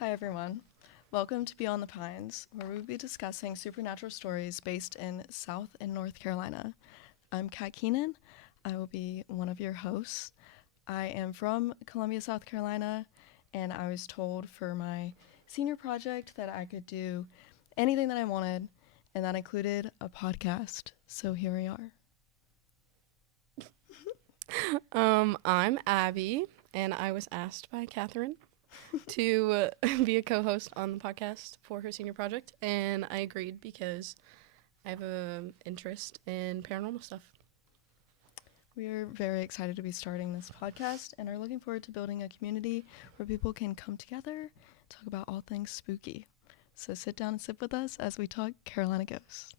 Hi, everyone. Welcome to Beyond the Pines, where we'll be discussing supernatural stories based in South and North Carolina. I'm Kat Keenan. I will be one of your hosts. I am from Columbia, South Carolina, and I was told for my senior project that I could do anything that I wanted, and that included a podcast. So here we are. I'm Abby, and I was asked by Catherine to be a co-host on the podcast for her senior project, and I agreed because I have an interest in paranormal stuff. We are very excited to be starting this podcast and are looking forward to building a community where people can come together, talk about all things spooky. So sit down and sip with us as we talk Carolina ghosts.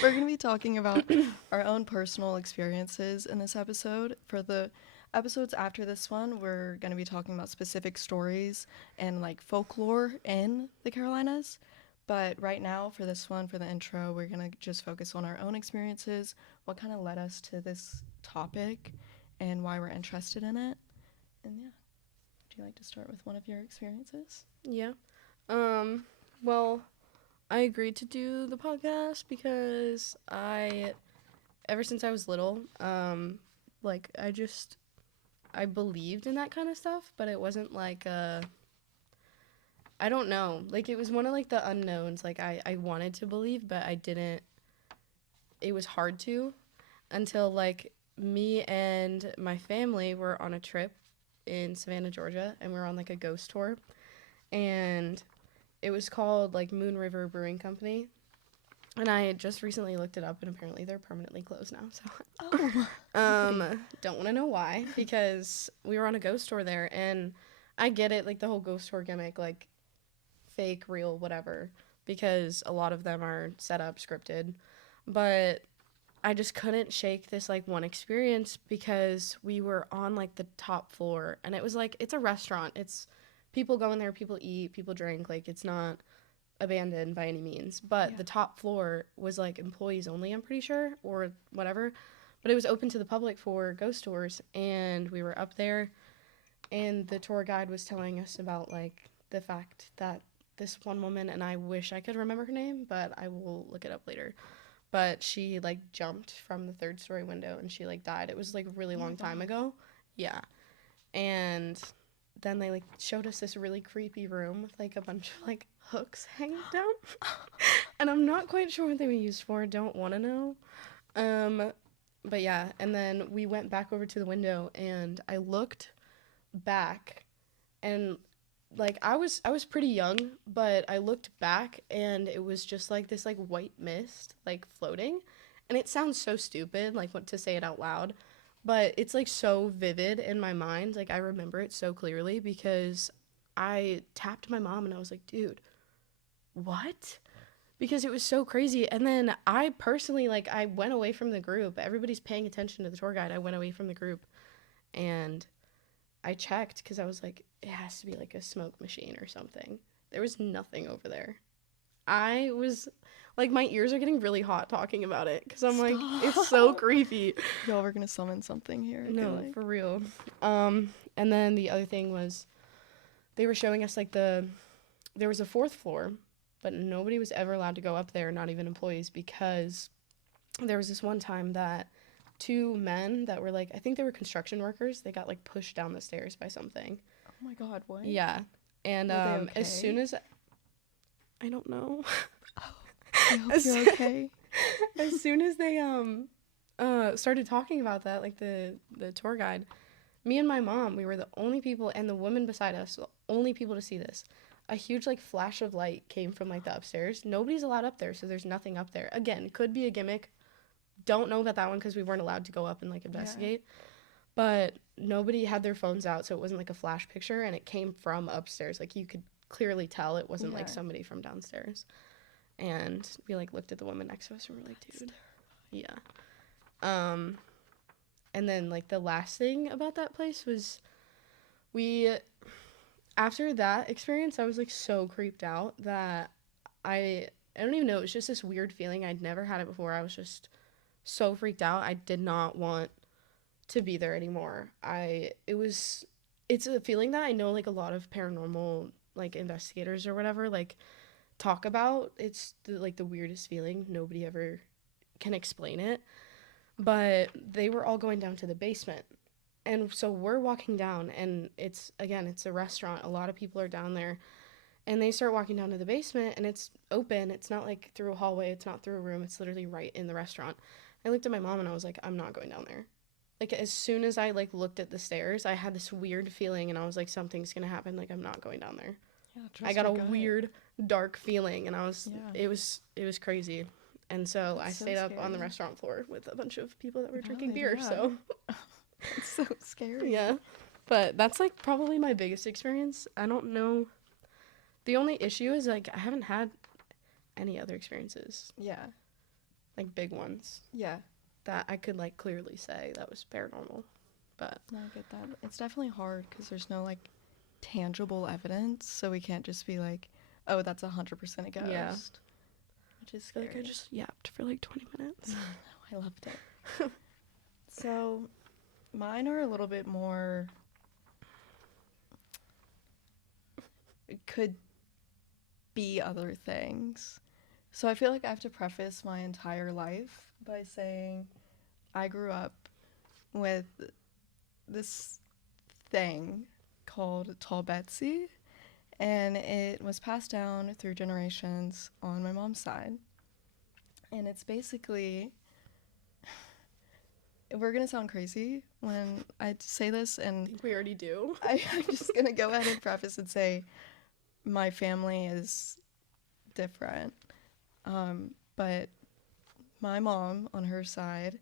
We're going to be talking about our own personal experiences in this episode. For the episodes after this one, we're going to be talking about specific stories and like folklore in the Carolinas. But right now, for this one, for the intro, we're going to just focus on our own experiences, what kind of led us to this topic, and why we're interested in it. And yeah, would you like to start with one of your experiences? Yeah. Well, I agreed to do the podcast because ever since I was little, I believed in that kind of stuff, but it wasn't like I don't know. Like, it was one of, like, the unknowns. Like, I wanted to believe, but I didn't. It was hard to until, like, me and my family were on a trip in Savannah, Georgia, and we were on, like, a ghost tour. And it was called, like, Moon River Brewing Company. And I just recently looked it up, and apparently they're permanently closed now, so. Don't want to know why, because we were on a ghost tour there, and I get it, like, the whole ghost tour gimmick, like, fake, real, whatever, because a lot of them are set up, scripted, but I just couldn't shake this, like, one experience because we were on, like, the top floor, and it was, like, it's a restaurant, it's people go in there, people eat, people drink, like, it's not abandoned by any means, but the top floor was, like, employees only, I'm pretty sure, or whatever, but it was open to the public for ghost tours, and we were up there, and the tour guide was telling us about, like, the fact that this one woman, and I wish I could remember her name, but I will look it up later. But she, like, jumped from the third story window and she, like, died. It was, like, a really long time ago. Yeah. And then they, like, showed us this really creepy room with, like, a bunch of, like, hooks hanging down. And I'm not quite sure what they were used for. Don't want to know. But yeah. And then we went back over to the window and I looked back and like I was pretty young, but I looked back and it was just like this like white mist like floating. And it sounds so stupid like what to say it out loud, but it's like so vivid in my mind. Like I remember it so clearly because I tapped my mom and I was like, "Dude, what?" Because it was so crazy. And then I personally like I went away from the group. Everybody's paying attention to the tour guide. I went away from the group and I checked because I was like, it has to be like a smoke machine or something. There was nothing over there. I was like, my ears are getting really hot talking about it because I'm like, it's so creepy. Y'all, we're gonna summon something here. I No, feel like. for real. And then the other thing was they were showing us like there was a fourth floor, but nobody was ever allowed to go up there, not even employees, because there was this one time that two men that were like, I think they were construction workers, they got like pushed down the stairs by something. Oh my god, what? Yeah. And okay? as soon as I don't know. I hope you're okay. As soon as they started talking about that, like the tour guide, me and my mom, we were the only people, and the woman beside us, the only people to see this. A huge like flash of light came from like the upstairs. Nobody's allowed up there, so there's nothing up there. Again, could be a gimmick. Don't know about that one because we weren't allowed to go up and like investigate. Yeah. But nobody had their phones out, so it wasn't like a flash picture, and it came from upstairs. Like you could clearly tell it wasn't like somebody from downstairs. And we like looked at the woman next to us and we're like, dude, yeah. And then like the last thing about that place was after that experience, I was like so creeped out that I don't even know, it was just this weird feeling. I'd never had it before. I was just so freaked out. I did not want to be there anymore. It's a feeling that I know like a lot of paranormal like investigators or whatever like talk about. It's like the weirdest feeling. Nobody ever can explain it. But they were all going down to the basement. And so we're walking down and it's a restaurant. A lot of people are down there. And they start walking down to the basement and it's open. It's not like through a hallway, it's not through a room. It's literally right in the restaurant. I looked at my mom and I was like, I'm not going down there. Like as soon as I like looked at the stairs, I had this weird feeling and I was like something's going to happen, like I'm not going down there. Yeah, I got a weird dark feeling and Yeah. it was crazy. And so That's I so stayed up on the scary. restaurant floor with a bunch of people that were drinking Valid, beer. yeah. So It's so scary. yeah. But that's like probably my biggest experience. I don't know. The only issue is like I haven't had any other experiences, Yeah. like big ones Yeah. that I could like clearly say that was paranormal. But No, I get that. It's definitely hard because there's no like tangible evidence, so we can't just be like, oh, that's 100% a ghost. Yeah. Which is I feel scary. like I just yapped for like 20 minutes. I loved it. So, mine are a little bit more. It could be other things. So, I feel like I have to preface my entire life by saying I grew up with this thing called Tall Betsy, and it was passed down through generations on my mom's side. And it's basically, we're gonna sound crazy when I say this, I and think we already do. I'm just gonna go ahead and preface and say my family is different. But my mom, on her side,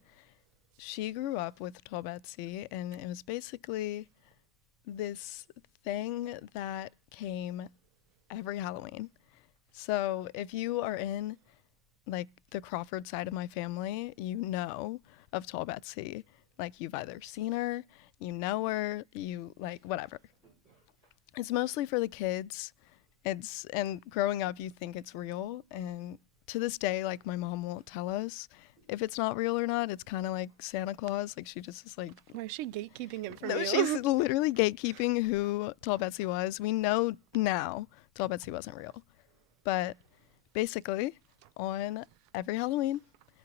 she grew up with Tall Betsy, and it was basically this thing that came every Halloween. So if you are in like the Crawford side of my family, you know of Tall Betsy. Like you've either seen her, you know her, you like whatever. It's mostly for the kids. And growing up you think it's real, and to this day like my mom won't tell us if it's not real or not. It's kind of like Santa Claus. Like she just is like, Why is she gatekeeping it from no, you? she's literally gatekeeping who Tall Betsy was. We know now Tall Betsy wasn't real. But basically, on every Halloween,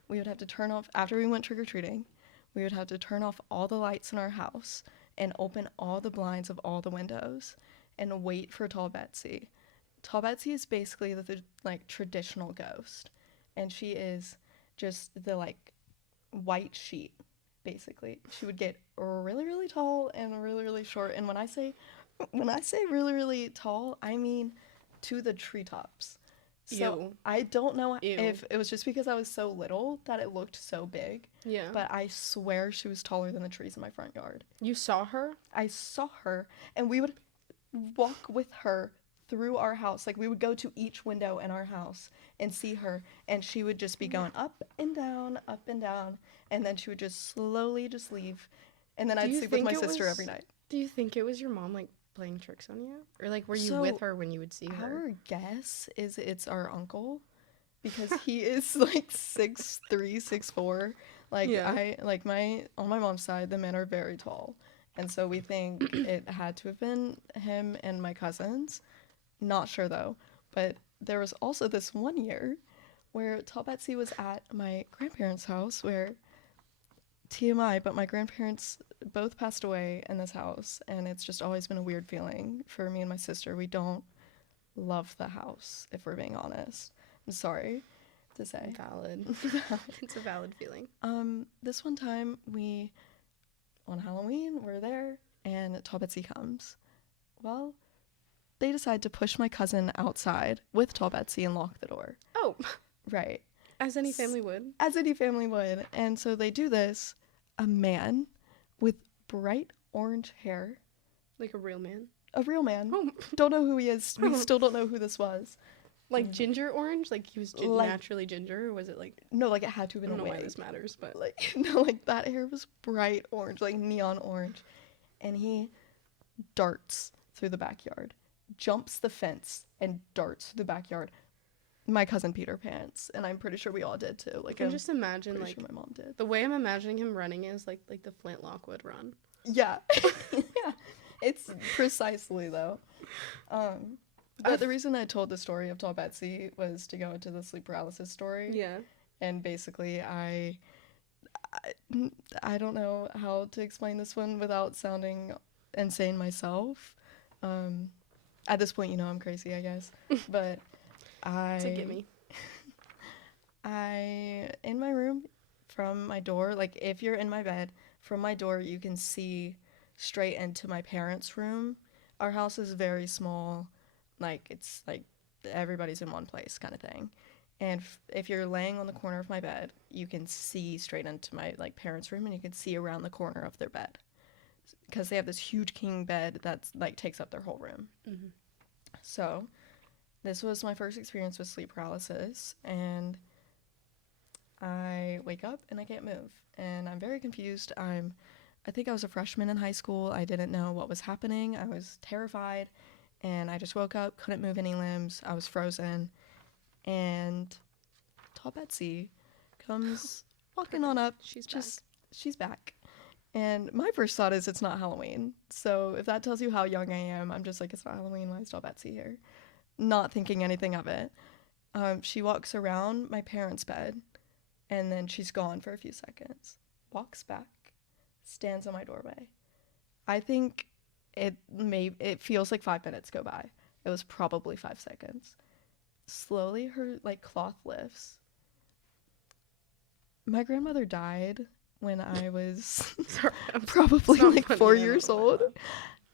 we would have to turn off, after we went trick or treating, we would have to turn off all the lights in our house and open all the blinds of all the windows and wait for Tall Betsy. Tall Betsy is basically the like traditional ghost, and she is just the like white sheet. Basically, she would get really, really tall and really, really short. And when I say really, really tall, I mean to the treetops. So Ew. I don't know Ew. if it was just because I was so little that it looked so big, Yeah. but I swear she was taller than the trees in my front yard. You saw her? I saw her, and we would walk with her through our house. Like we would go to each window in our house and see her, and she would just be going up and down, and then she would just slowly just leave. And then Do I'd you sleep with my think it sister was- every night. Do you think it was your mom like playing tricks on you? Or like were you So, with her when you would see her? Our guess is it's our uncle, because he is like 6'3", 6'4". Like Yeah. I like my on my mom's side, the men are very tall. And so we think it had to have been him and my cousins. Not sure though. But there was also this one year where Tall Betsy was at my grandparents' house, where TMI, but my grandparents both passed away in this house, and it's just always been a weird feeling for me and my sister. We don't love the house, if we're being honest. I'm sorry to say. Valid. It's a valid feeling. This one time on Halloween, we're there, and Tall Betsy comes. Well, they decide to push my cousin outside with Tall Betsy and lock the door. Oh, Right. as any family would. As any family would. And so they do this. A man with bright orange hair. Like a real man. A real man. Oh. Don't know who he is. We still don't know who this was. Like ginger orange? Like he was Like- naturally ginger? Or was it like, No, like it had to have I been don't a know why wig. this matters, but. Like no, like that hair was bright orange, like neon orange. And he darts through the backyard, jumps the fence and darts through the backyard my cousin Peter pants, and I'm pretty sure we all did too. I Like, can I'm just imagine pretty like sure my mom did. the way I'm imagining him running is like the Flintlock would run. Yeah. Yeah. It's precisely though. But the reason I told the story of Tall Betsy was to go into the sleep paralysis story. Yeah. And basically, I don't know how to explain this one without sounding insane myself. At this point, I'm crazy, I guess. But It's a gimme. in my room, from my door, like if you're in my bed, from my door, you can see straight into my parents' room. Our house is very small, like it's like everybody's in one place kind of thing. And if you're laying on the corner of my bed, you can see straight into my like parents' room, and you can see around the corner of their bed because they have this huge king bed that's like takes up their whole room. Mm-hmm. So this was my first experience with sleep paralysis, and I wake up and I can't move, and I'm very confused. I think I was a freshman in high school. I didn't know what was happening. I was terrified, and I just woke up, couldn't move any limbs. I was frozen, and Tall Betsy comes walking on up. She's back. And my first thought is it's not Halloween. So if that tells you how young I am, I'm just like, it's not Halloween. Why is Tall Betsy here? Not thinking anything of it. She walks around my parents' bed, and then she's gone for a few seconds. Walks back, stands on my doorway. I think it feels like 5 minutes go by. It was probably 5 seconds. Slowly, her like cloth lifts. My grandmother died when I was Sorry, probably like funny, 4 years old.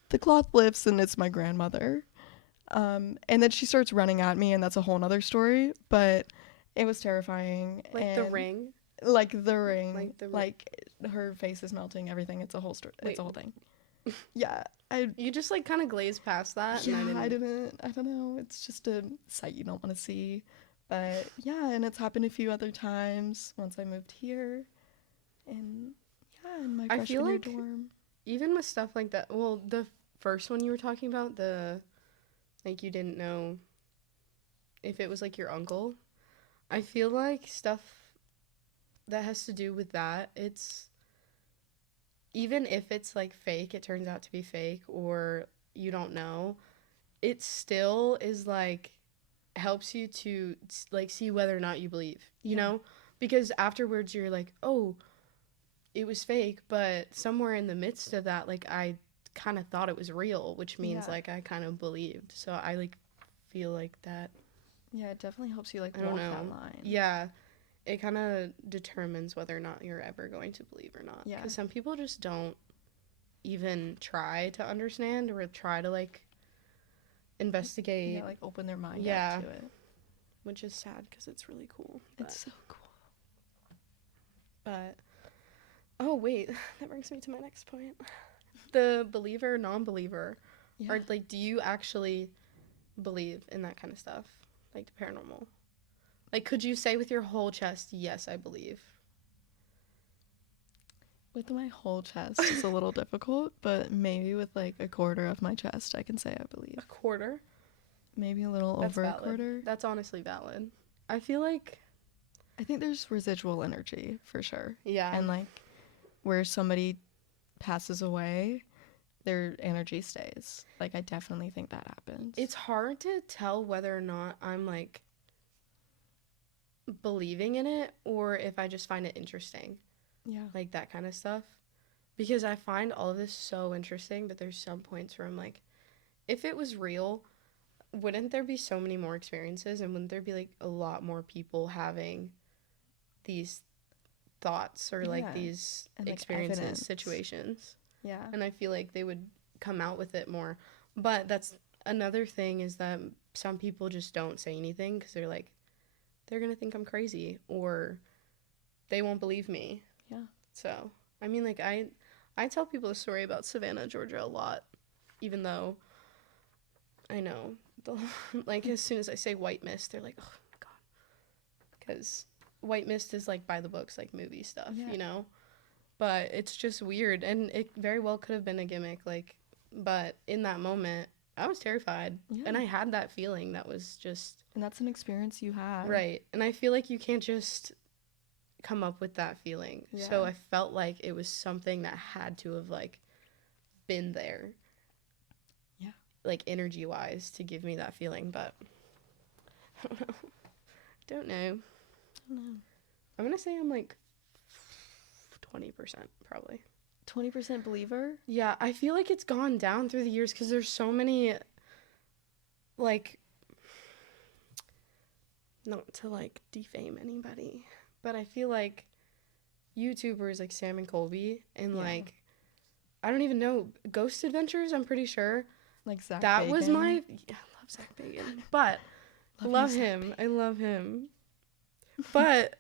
The cloth lifts and it's my grandmother. And then she starts running at me, and that's a whole nother story. But it was terrifying. Like the ring. Like the ring. Like her face is melting. Everything. It's a whole story. It's a whole thing. Yeah. You just like kind of glazed past that. Yeah, and I didn't. I don't know. It's just a sight you don't want to see. But yeah, and it's happened a few other times once I moved here. And yeah, in my I feel freshman year like dorm. even with stuff like that, well, the first one you were talking about, like you didn't know if it was like your uncle. I feel like stuff that has to do with that, it's even if it's like fake, it turns out to be fake, or you don't know, it still is like helps you to like see whether or not you believe, you know? Because afterwards you're like, oh, it was fake, but somewhere in the midst of that, like I kind of thought it was real, which means like I kind of believed. So I like feel like that. Yeah, it definitely helps you like I don't walk know. that line. Yeah, it kind of determines whether or not you're ever going to believe or not. Yeah. Because some people just don't even try to understand or try to like investigate. Yeah, like open their mind Yeah. up to it. Which is sad because it's really cool. It's so cool. But oh wait, that brings me to my next point. The believer, non-believer, Yeah. or like, do you actually believe in that kind of stuff, like the paranormal? Like, could you say with your whole chest, yes, I believe? With my whole chest, it's a little difficult, but maybe with like a quarter of my chest, I can say I believe. A quarter? Maybe a little That's over valid. a quarter. That's honestly valid. I feel like, I think there's residual energy for sure. yeah. And like where somebody passes away, their energy stays. Like I definitely think that happens. It's hard to tell whether or not I'm like believing in it or if I just find it interesting. Yeah. Like that kind of stuff. Because I find all of this so interesting, but there's some points where I'm like, if it was real, wouldn't there be so many more experiences, and wouldn't there be like a lot more people having these thoughts or like these and, like, experiences, evidence. situations? Yeah. And I feel like they would come out with it more. But that's another thing, is that some people just don't say anything because they're like, they're gonna think I'm crazy, or they won't believe me. Yeah. So I mean, like I tell people the story about Savannah, Georgia a lot, even though I know like as soon as I say white mist, they're like, oh my god, because white mist is like by the books, like movie stuff, you know. But it's just weird, and it very well could have been a gimmick, like, but in that moment I was terrified. Yeah. And I had that feeling that was just And that's an experience you had. right. And I feel like you can't just come up with that feeling. Yeah. So I felt like it was something that had to have like been there. Yeah. Like energy wise to give me that feeling, but I don't know. Don't know. I'm gonna say I'm like 20% probably. 20% believer? Yeah, I feel like it's gone down through the years because there's so many, like, not to like defame anybody, but I feel like YouTubers like Sam and Colby and Yeah. like, I don't even know, Ghost Adventures, I'm pretty sure. Like Zach That Bacon. was my, yeah, I love Zach Bacon, but love you, Zach him. Bacon. I love him. But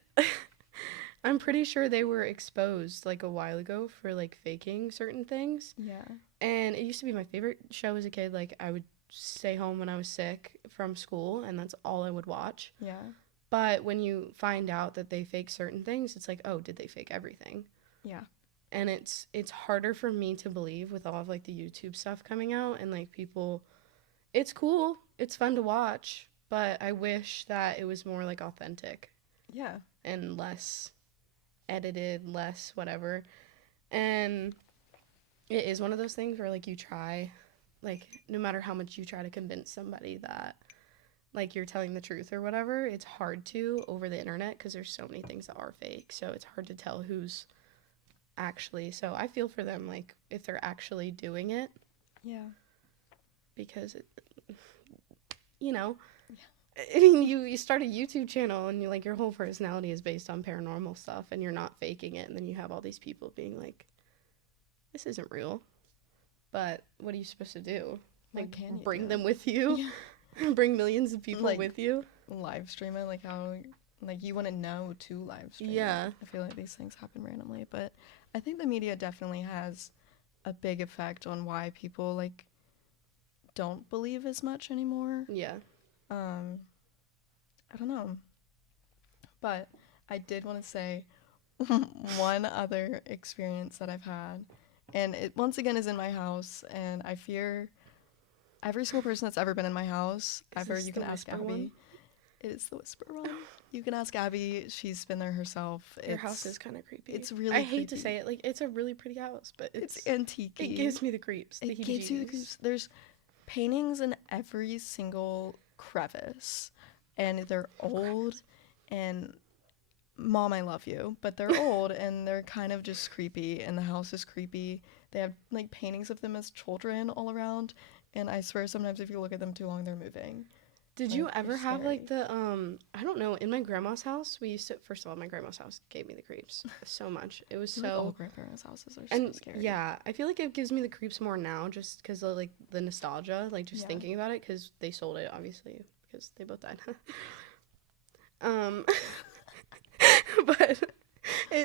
I'm pretty sure they were exposed like a while ago for like faking certain things. Yeah. And it used to be my favorite show as a kid. Like I would stay home when I was sick from school and that's all I would watch. Yeah. But when you find out that they fake certain things, it's like, oh, did they fake everything? Yeah. And it's harder for me to believe with all of like the YouTube stuff coming out and like people, it's cool. It's fun to watch, but I wish that it was more like authentic. Yeah. And less edited, less whatever. And it is one of those things where like you try, like no matter how much you try to convince somebody that like you're telling the truth or whatever, it's hard to over the internet because there's so many things that are fake. So it's hard to tell who's actually. So I feel for them, like if they're actually doing it. Yeah. Because it, you know, I mean, you start a YouTube channel and you like your whole personality is based on paranormal stuff and you're not faking it. And then you have all these people being like, this isn't real. But what are you supposed to do? Like, can you bring do? them with you? Yeah. Bring millions of people Like, with you? Live stream it, like how, like you wouldn't know to live stream. Yeah. It. I feel like these things happen randomly, but I think the media definitely has a big effect on why people like don't believe as much anymore. Yeah. I don't know. But I did want to say one other experience that I've had, and it once again is in my house, and I fear every single person that's ever been in my house, you can ask Abby. One? It is the whisper one. You can ask Abby. She's been there herself. Your house is kind of creepy. It's really I hate to creepy. say it. Like, it's a really pretty house, but It's antique. it gives me the creeps. It gives you the creeps. There's paintings in every single crevice, and they're old. And Mom, I love you, but they're old and they're kind of just creepy. And the house is creepy. They have like paintings of them as children all around. And I swear, sometimes if you look at them too long, they're moving. Did Like, you ever they're have like scary. the I don't know, in my grandma's house, we used to, first of all, my grandma's house gave me the creeps so much. It was Like, all so grandparents' houses are and so scary. yeah, I feel like it gives me the creeps more now just cuz of like the nostalgia, like just Yeah. thinking about it cuz they sold it obviously because they both died. um but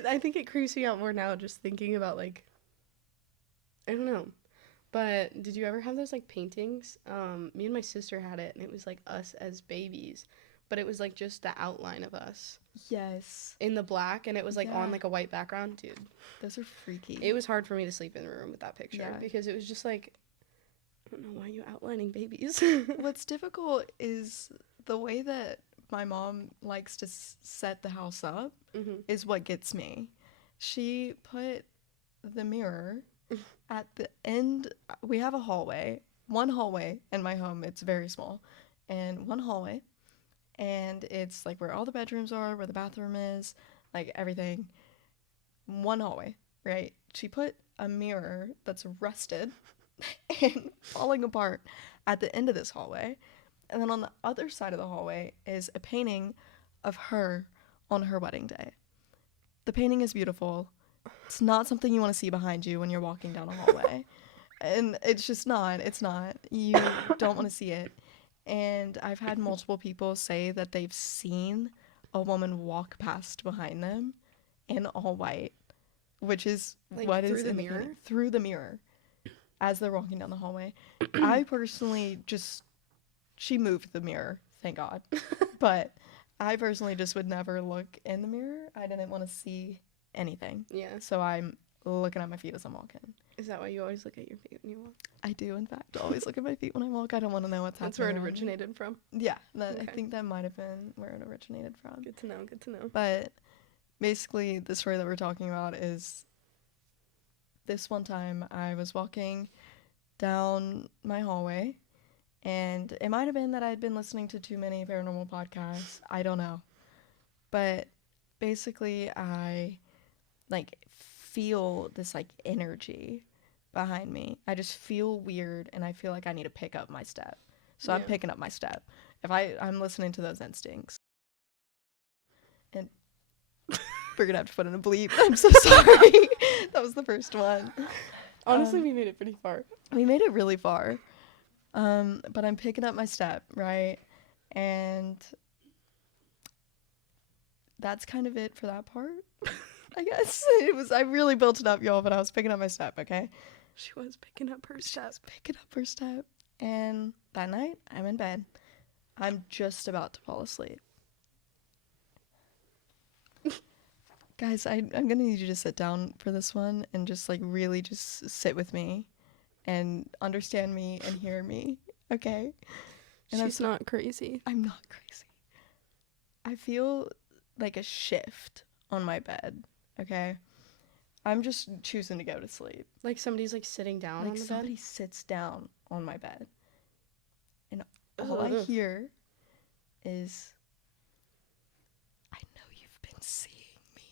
I think it creeps me out more now just thinking about like I don't know. But did you ever have those like paintings? Me and my sister had it and it was like us as babies, but it was like just the outline of us Yes. in the black and it was like on Yeah. like a white background, dude. Those are freaky. It was hard for me to sleep in the room with that picture Yeah. because it was just like I don't know why you outlining babies. What's difficult is the way that my mom likes to set the house up is what gets me. She put the mirror at the end. We have a hallway, one hallway in my home. It's very small, and one hallway, and it's like where all the bedrooms are, where the bathroom is, like everything. One hallway, right? She put a mirror that's rusted and falling apart at the end of this hallway. And then on the other side of the hallway is a painting of her on her wedding day. The painting is beautiful. It's not something you want to see behind you when you're walking down a hallway. And it's just not. It's not. You don't want to see it. And I've had multiple people say that they've seen a woman walk past behind them in all white, which is Like, what through is the in mirror? painting. Through the mirror as they're walking down the hallway. I personally just, she moved the mirror, thank God. But I personally just would never look in the mirror. I didn't want to see anything. Yeah. So I'm looking at my feet as I'm walking. Is that why you always look at your feet when you walk? I do, in fact, always look at my feet when I walk. I don't want to know what's That's happening. where it around me. originated from. Yeah, I Okay. think that might have been where it originated from. Good to know. Good to know. But basically, the story that we're talking about is this one time I was walking down my hallway, and it might have been that I'd been listening to too many paranormal podcasts. I don't know. But basically, I like feel this like energy behind me. I just feel weird, and I feel like I need to pick up my step. So I'm Yeah. picking up my step. If I'm listening to those instincts. And we're gonna have to put in a bleep. I'm so sorry. That was the first one. Honestly, we made it pretty far. We made it really far. But I'm picking up my step, right? And that's kind of it for that part. I guess I really built it up, y'all, but I was picking up my step, okay? She was picking up her steps. Picking up her step. And that night, I'm in bed. I'm just about to fall asleep. Guys, I'm gonna need you to sit down for this one and just like really just sit with me and understand me and hear me, okay? And She's not crazy. I'm not crazy. I feel like a shift on my bed, okay? I'm just choosing to go to sleep. Like somebody's like sitting down Like on the somebody bed. sits down on my bed. And all I Ugh. hear is, I know you've been seeing me.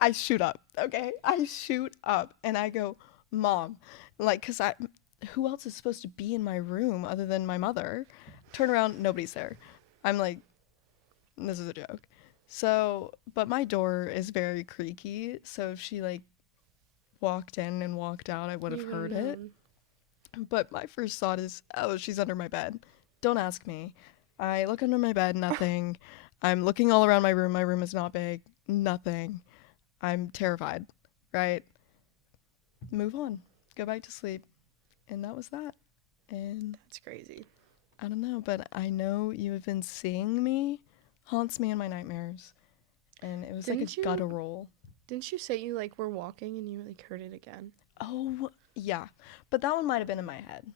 I shoot up, okay? I shoot up and I go, Mom, like, because who else is supposed to be in my room other than my mother? Turn around, nobody's there. I'm like, this is a joke. So, but my door is very creaky, so if she like walked in and walked out, I would have You heard would've it. known. But my first thought is, oh, she's under my bed. Don't ask me. I look under my bed, nothing. I'm looking all around my room. My room is not big. Nothing. I'm terrified, right? Move on. Go back to sleep. And that was that. And That's crazy. I don't know, but I know you have been seeing me. Haunts me in my nightmares. And it was like Didn't a you- guttural. Didn't you say you like were walking and you like heard it again? Oh, yeah. But that one might have been in my head.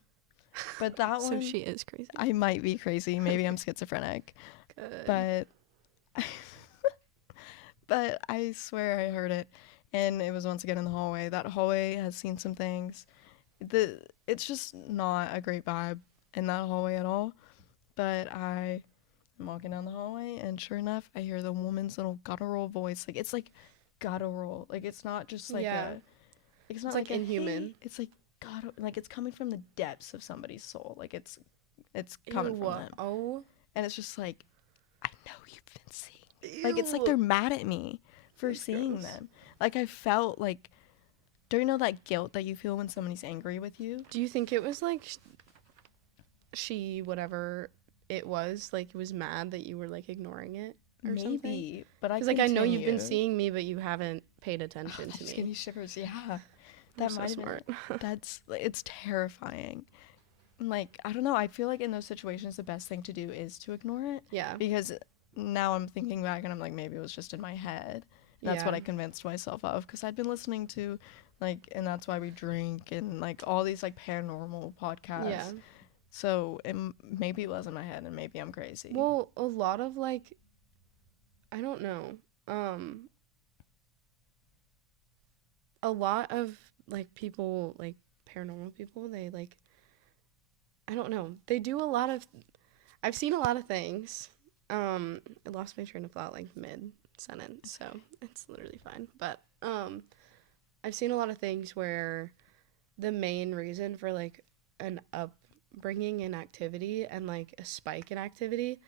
But that So one, she is crazy. I might be crazy. Maybe I'm schizophrenic. Good. But but I swear I heard it, and it was once again in the hallway. That hallway has seen some things. It's just not a great vibe in that hallway at all. But I'm walking down the hallway, and sure enough, I hear the woman's little guttural voice. Like it's like guttural. Like it's not just like Yeah. it's not It's, like, a, inhuman. "Hey." It's like God. Like it's coming from the depths of somebody's soul. Like it's coming Ew. from them, Oh. and it's just like I know you've been seeing. Like it's like they're mad at me for That's seeing gross. them. Like I felt like, do you know that guilt that you feel when somebody's angry with you? Do you think it was like she whatever it was like was mad that you were like ignoring it or something? Maybe, but I Because like I know you've been continue. seeing me, but you haven't paid attention I to just me. give you shivers. Yeah, You're that so might have smart. been. That's it's terrifying. Like I don't know. I feel like in those situations, the best thing to do is to ignore it Yeah. because now I'm thinking back and I'm like maybe it was just in my head. That's what Yeah. I convinced myself of because I'd been listening to like and that's why we drink and like all these like paranormal podcasts. Yeah. So maybe it was in my head and maybe I'm crazy. Well, a lot of like I don't know. A lot of like people like paranormal people, they like I don't know. They do a lot of I've seen a lot of things. I lost my train of thought like mid sentence, so it's literally fine. But I've seen a lot of things where the main reason for like an upbringing in activity and like a spike in activity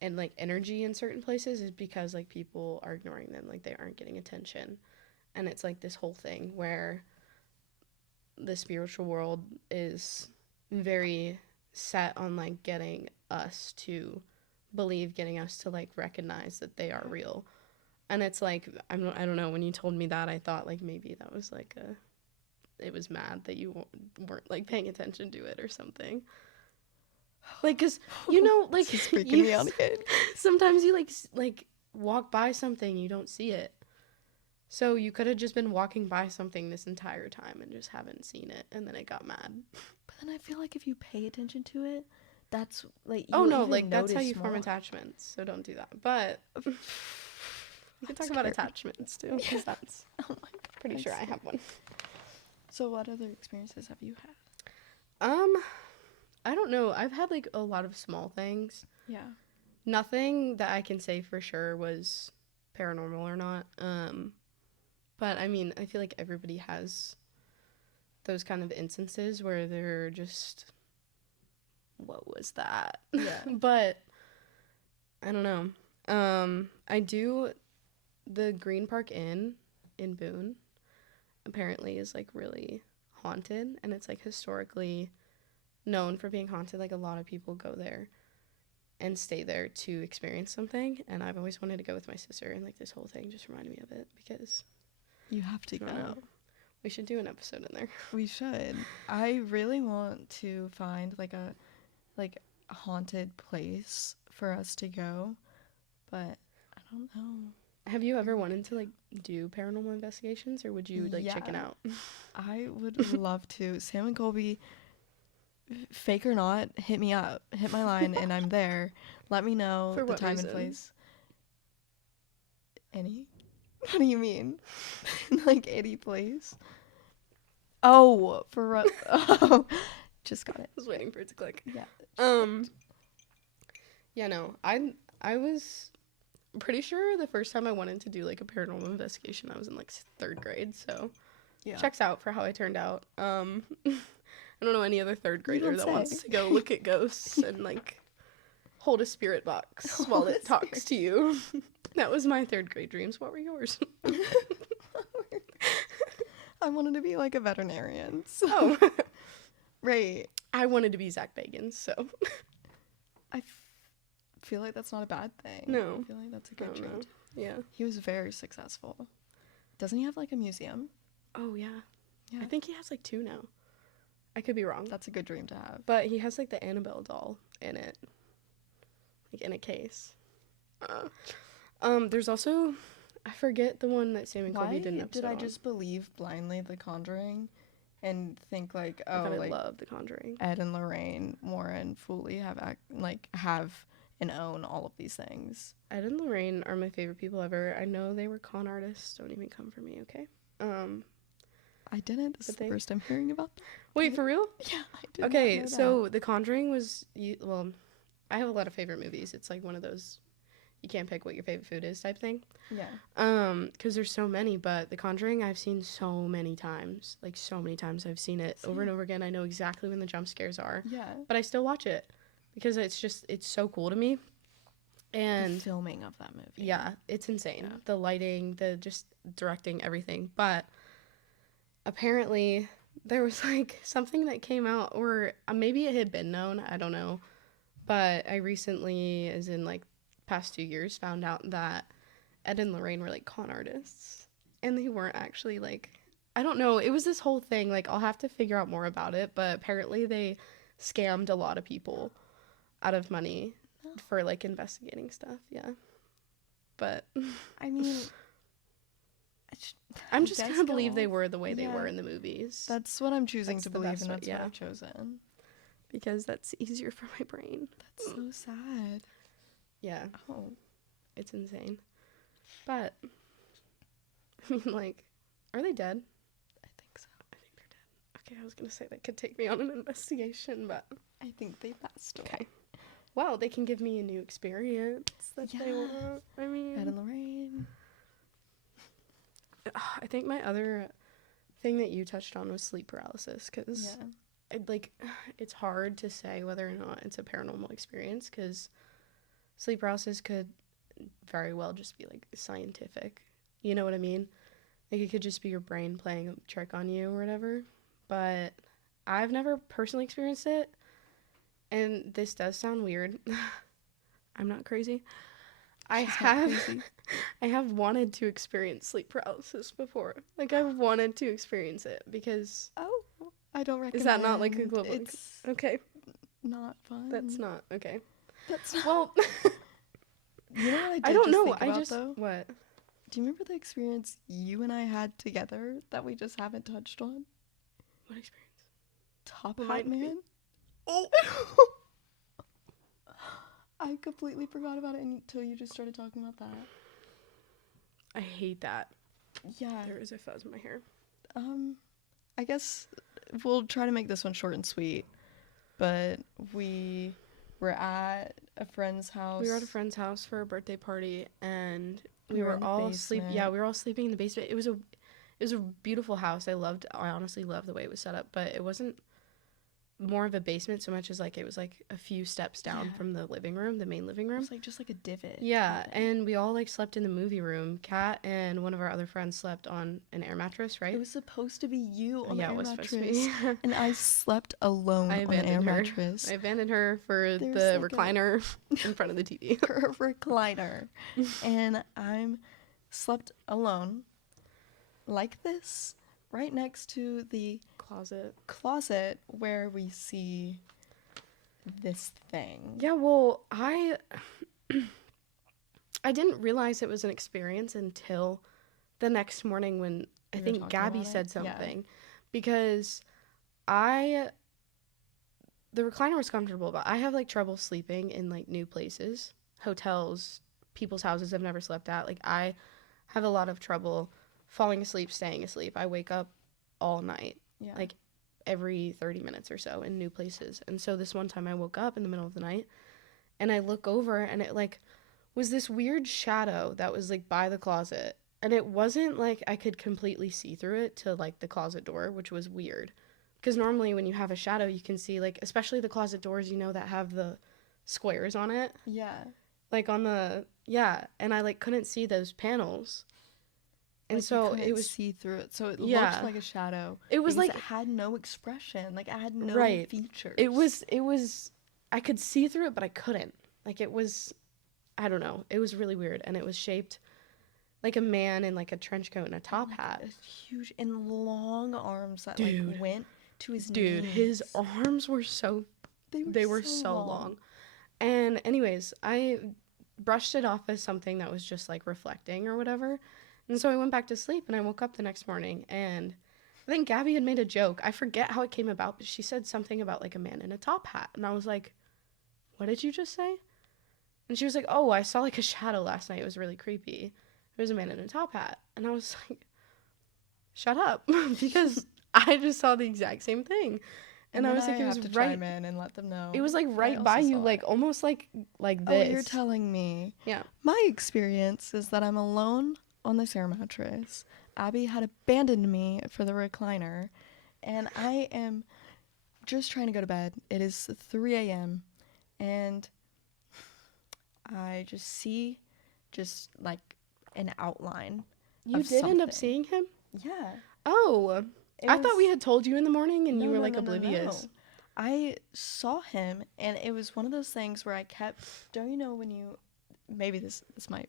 and like energy in certain places is because like people are ignoring them, like they aren't getting attention. And it's like this whole thing where the spiritual world is very set on like getting us to believe, getting us to like recognize that they are real. And it's like I don't know, when you told me that I thought like maybe that was like it was mad that you weren't like paying attention to it or something. Like cuz you know like This is freaking you me out again. sometimes you like walk by something, you don't see it. So you could have just been walking by something this entire time and just haven't seen it, and then it got mad. But then I feel like if you pay attention to it, that's like Oh you'll no, even like that's how notice you form more. attachments. So don't do that. But we can talk about attachments too, because that's Oh my god. pretty sure I have one. So what other experiences have you had? I don't know. I've had like a lot of small things. Yeah. Nothing that I can say for sure was paranormal or not. But I mean, I feel like everybody has those kind of instances where they're just, what was that? Yeah. But I don't know. I do, the Green Park Inn in Boone apparently is like really haunted, and it's like historically known for being haunted. Like a lot of people go there and stay there to experience something, and I've always wanted to go with my sister, and like this whole thing just reminded me of it because You have to I go. don't know. We should do an episode in there. We should. I really want to find like a haunted place for us to go, but I don't know. Have you ever wanted to like do paranormal investigations, or would you like chicken Yeah. out? I would love to. Sam and Colby, fake or not, hit me up, hit my line, and I'm there. Let me know For the what time reason? and place. Any? What do you mean? Like any place? Oh, oh, just got it. I was waiting for it to click. Yeah. Yeah, no. I was pretty sure the first time I wanted to do like a paranormal investigation, I was in like 3rd grade, so Yeah. checks out for how I turned out. I don't know any other 3rd grader don't that say. wants to go look at ghosts and like hold a spirit box while Hold a it talks to you. That was my 3rd grade dreams. What were yours? I wanted to be like a veterinarian. So. Oh, Right. I wanted to be Zach Bagans, so I feel like that's not a bad thing. No. I feel like that's a I good don't dream. know. Yeah. He was very successful. Doesn't he have like a museum? Oh yeah. Yeah. I think he has like 2 now. I could be wrong. That's a good dream to have. But he has like the Annabelle doll in it, like in a case. There's also, I forget the one that Sam and Colby Why did an episode did I on. just believe blindly The Conjuring and think like, I oh, kinda like love The Conjuring. Ed and Lorraine, Warren, Foley have and own all of these things. Ed and Lorraine are my favorite people ever. I know they were con artists. Don't even come for me, okay? I didn't. This is the first time hearing about that. Wait, for real? Yeah, I did. Okay, not know so The Conjuring was, well, I have a lot of favorite movies. It's like one of those you can't pick what your favorite food is type thing. that. Yeah. Because there's so many, but The Conjuring I've seen so many times. Like, so many times I've seen it over and over again. I know exactly when the jump scares are. Yeah. But I still watch it because it's so cool to me. And the filming of that movie. yeah, it's insane. Yeah. The lighting, the just directing, everything. But apparently there was like something that came out, or maybe it had been known, I don't know. But I recently, as in like past 2 years, found out that Ed and Lorraine were like con artists. And they weren't actually like, I don't know. It was this whole thing. Like, I'll have to figure out more about it. But apparently they scammed a lot of people out of money for like investigating stuff. Yeah. But I mean, I'm just guys gonna go believe they off. were the way they Yeah. were in the movies. that's what I'm choosing That's to the believe, best and way, that's yeah. what I've chosen. because that's easier for my brain. That's so sad. Yeah, Oh. it's insane. But I mean, like, are they dead? I think so. I think they're dead. Okay, I was gonna say that could take me on an investigation, but I think they passed away. okay. Wow, they can give me a new experience that they Yeah. want. I mean, Ed and Lorraine. I think my other thing that you touched on was sleep paralysis, because Yeah. it's hard to say whether or not it's a paranormal experience, because sleep paralysis could very well just be like scientific. You know what I mean? Like, it could just be your brain playing a trick on you or whatever. But I've never personally experienced it, and this does sound weird. I'm not crazy. I She's not have crazy. I have wanted to experience sleep paralysis before. Like, I've wanted to experience it because Oh, I don't recommend. Is that not, like, equivalent? It's okay, not fun. that's not okay. That's not. Well, You know what I I did don't just know. think I about just though? what? Do you remember the experience you and I had together that we just haven't touched on? What experience? Top Remind Hat me. Man? Oh. I completely forgot about it until you just started talking about that. I hate that. Yeah. There is a fuzz in my hair. I guess we'll try to make this one short and sweet. But we were at a friend's house. We were at a friend's house for a birthday party, and we We were were in the all sleep. basement. Yeah, we were all sleeping in the basement. It was a beautiful house. I honestly loved the way it was set up, but it wasn't more of a basement so much as like it was like a few steps down Yeah. from the living room, the main living It room. was like just like a divot. Yeah, and we all like slept in the movie room. Kat and one of our other friends slept on an air mattress, right? It was supposed to be you on Yeah, the it air was mattress. supposed to be. And I slept alone I on the air abandoned her. mattress. I abandoned her for There was the like recliner in front of the TV. for a recliner. And I'm slept alone like this right next to the closet where we see this thing. Yeah, well, I didn't realize it was an experience until the next morning when I We were think talking Gabby about it? said Yeah. something. Because the recliner was comfortable, but I have like trouble sleeping in like new places, hotels, people's houses I've never slept at. Like I have a lot of trouble falling asleep, staying asleep. I wake up all night, Yeah. like every 30 minutes or so in new places. And so this one time I woke up in the middle of the night and I look over and it like was this weird shadow that was like by the closet. And it wasn't like I could completely see through it to like the closet door, which was weird. Because normally when you have a shadow, you can see like, especially the closet doors, you know, that have the squares on it. Yeah. Like on the, yeah. And I like couldn't see those panels. And Like, so you couldn't it was, see through it. So it Yeah. looked like a shadow. it was because like, it had no expression. Like it had no Right. features. it was, I could see through it, but I couldn't. Like it was, I don't know. It was really weird. And it was shaped like a man in like a trench coat and a top hat. It's huge and long arms that Dude. like went to his Dude, knees. his arms were so They were so long. And anyways, I brushed it off as something that was just like reflecting or whatever. And so I went back to sleep and I woke up the next morning and I think Gabby had made a joke. I forget how it came about, but she said something about like a man in a top hat. And I was like, what did you just say? And she was like, oh, I saw like a shadow last night. It was really creepy. There was a man in a top hat. And I was like, shut up. Because I just saw the exact same thing. And I was like, it was to right. chime in and let them know. It was like I right also by you, saw like it. almost like Oh, this. you're telling me. Yeah. My experience is that I'm alone on this air mattress. Abby had abandoned me for the recliner, and I am just trying to go to bed. It is 3 a.m., and I just see just like an outline. You of did end up something. seeing him? Yeah. Oh. It I thought we was- had told you in the morning and you No, were no, like no, no, oblivious. no. I saw him, and it was one of those things where I kept. Don't you know when you? Maybe this might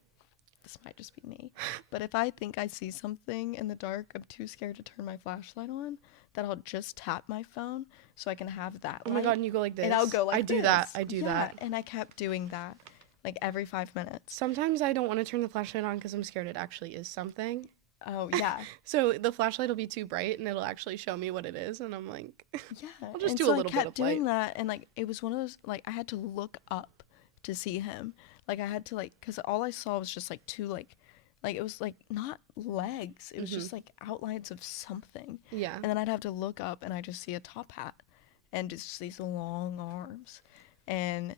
just be me, but if I think I see something in the dark, I'm too scared to turn my flashlight on. That I'll just tap my phone so I can have that. Oh my light, god, and you go like this. and I'll go like I do that. this. I do Yeah, that. and I kept doing that, like every 5 minutes. Sometimes I don't want to turn the flashlight on because I'm scared it actually is something. Oh yeah, So the flashlight will be too bright and it'll actually show me what it is, and I'm like, yeah. I'll just and do so a little I kept bit of doing light. that, and like it was one of those like I had to look up to see him. Like I had to like because all I saw was just like two like it was like not legs. It was just like outlines of something. Yeah. And then I'd have to look up and I just see a top hat and just these long arms. And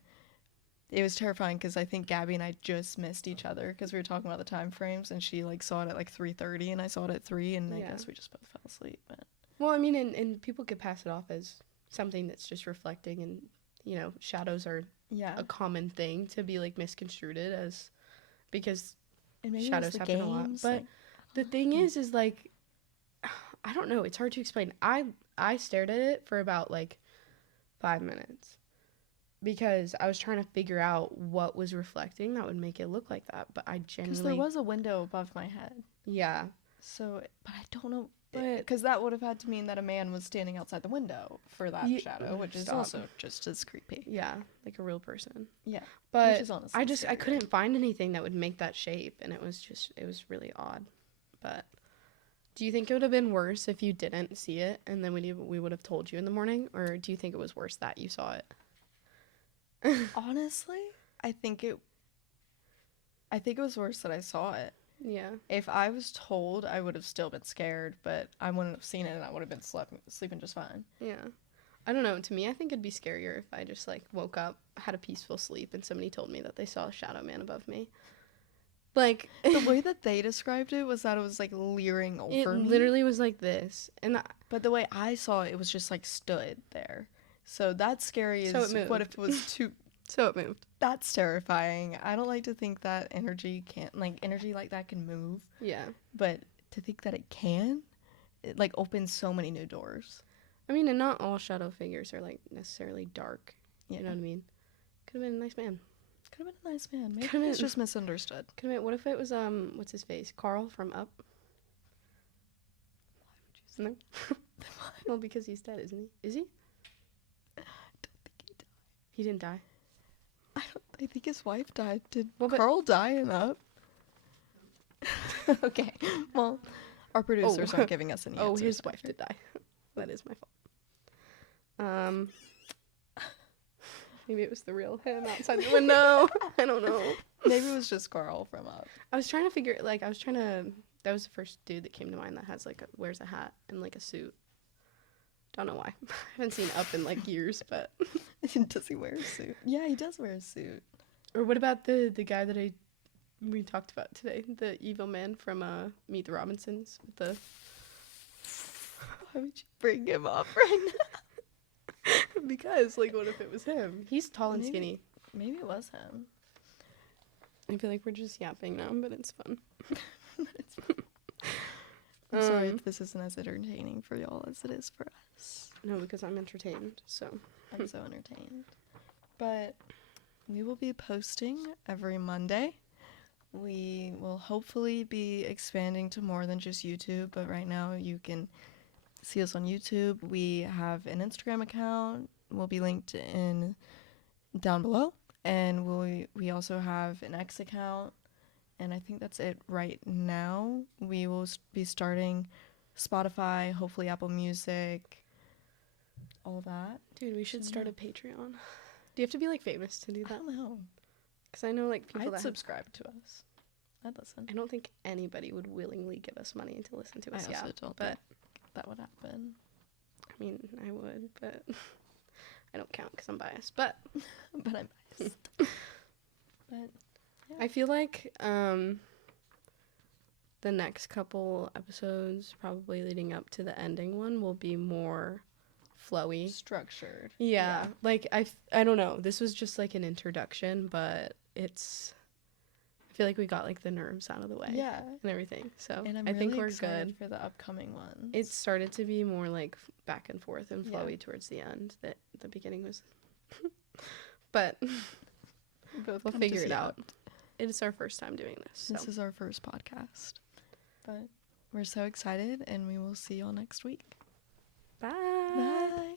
it was terrifying because I think Gabby and I just missed each other because we were talking about the time frames and she like saw it at like 3:30 and I saw it at 3 and I Yeah. guess we just both fell asleep. But Well, I mean, and people could pass it off as something that's just reflecting, and you know, shadows are yeah. a common thing to be like misconstrued as, because And maybe shadows it was the happen a lot. games, But like, the thing is like, I don't know. It's hard to explain. I stared at it for about like 5 minutes because I was trying to figure out what was reflecting that would make it look like that. But I because genuinely, there was a window above my head. yeah. So, but I don't know. But because that would have had to mean that a man was standing outside the window for that shadow, which is stop. also just as creepy. Yeah, like a real person. Yeah, But which is honestly I scarier. couldn't find anything that would make that shape, and it was really odd. But do you think it would have been worse if you didn't see it and then we would have told you in the morning, or do you think it was worse that you saw it? Honestly, I think it was worse that I saw it. Yeah. If I was told, I would have still been scared, but I wouldn't have seen it, and I would have been sleeping just fine. Yeah. I don't know. To me, I think it'd be scarier if I just like woke up, had a peaceful sleep, and somebody told me that they saw a shadow man above me. Like The way that they described it was that it was like leering over it me. literally was like this, and But the way I saw it, it was just like stood there. So that's scary. So it moved. What if it was too? so it moved. That's terrifying. I don't like to think that energy like that can move, Yeah. but to think that it can, it like opens so many new doors. I mean, and not all shadow figures are like necessarily dark. Yeah. You know what I mean? Could have been a nice man. Could have been a nice man. Maybe Could've it's been- just misunderstood. Could have been. What if it was what's his face? Carl from Up. No. Well, because he's dead, isn't he? Is he? I don't think he died. He didn't die. I think his wife died. Did Well, but- Carl die in Up? Okay. Well, our producers aren't giving us any Oh, answers. his wife did die. That is my fault. Maybe it was the real him outside the window. I don't know. Maybe it was just Carl from Up. I was trying to figure. That was the first dude that came to mind that has wears a hat and like a suit. Don't know why. I haven't seen Up in like years, but. Does he wear a suit? Yeah, he does wear a suit. Or what about the guy that we talked about today, the evil man from Meet the Robinsons with the. Why would you bring him up right now? Because like, what if it was him? He's tall and skinny. Maybe it was him. I feel like we're just yapping now, but it's fun. I'm sorry if this isn't as entertaining for y'all as it is for us. No, because I'm entertained. So. I'm so entertained. But we will be posting every Monday. We will hopefully be expanding to more than just YouTube, but right now you can see us on YouTube. We have an Instagram account. Will be linked in down below. And we also have an X account. And I think that's it right now. We will be starting Spotify, hopefully Apple Music, all that. Dude, we should start a Patreon. Do you have to be like famous to do I that? don't know. Because I know like people I'd that subscribe to us. I'd listen. I don't think anybody would willingly give us money to listen to us. I also don't but think that would happen. I mean, I would, but I don't count because I'm biased. But But I'm biased. But yeah. I feel like the next couple episodes, probably leading up to the ending one, will be more flowy. Structured. Yeah. Like I don't know. This was just like an introduction, but I feel like we got like the nerves out of the way. Yeah. And everything. So And I'm I think really we're excited good. for the upcoming ones. It started to be more like back and forth and Yeah. flowy towards the end. That the beginning was, but Both we'll come to figure see it out. It is our first time doing this. So. This is our first podcast. But we're so excited, and we will see y'all next week. Bye. Bye.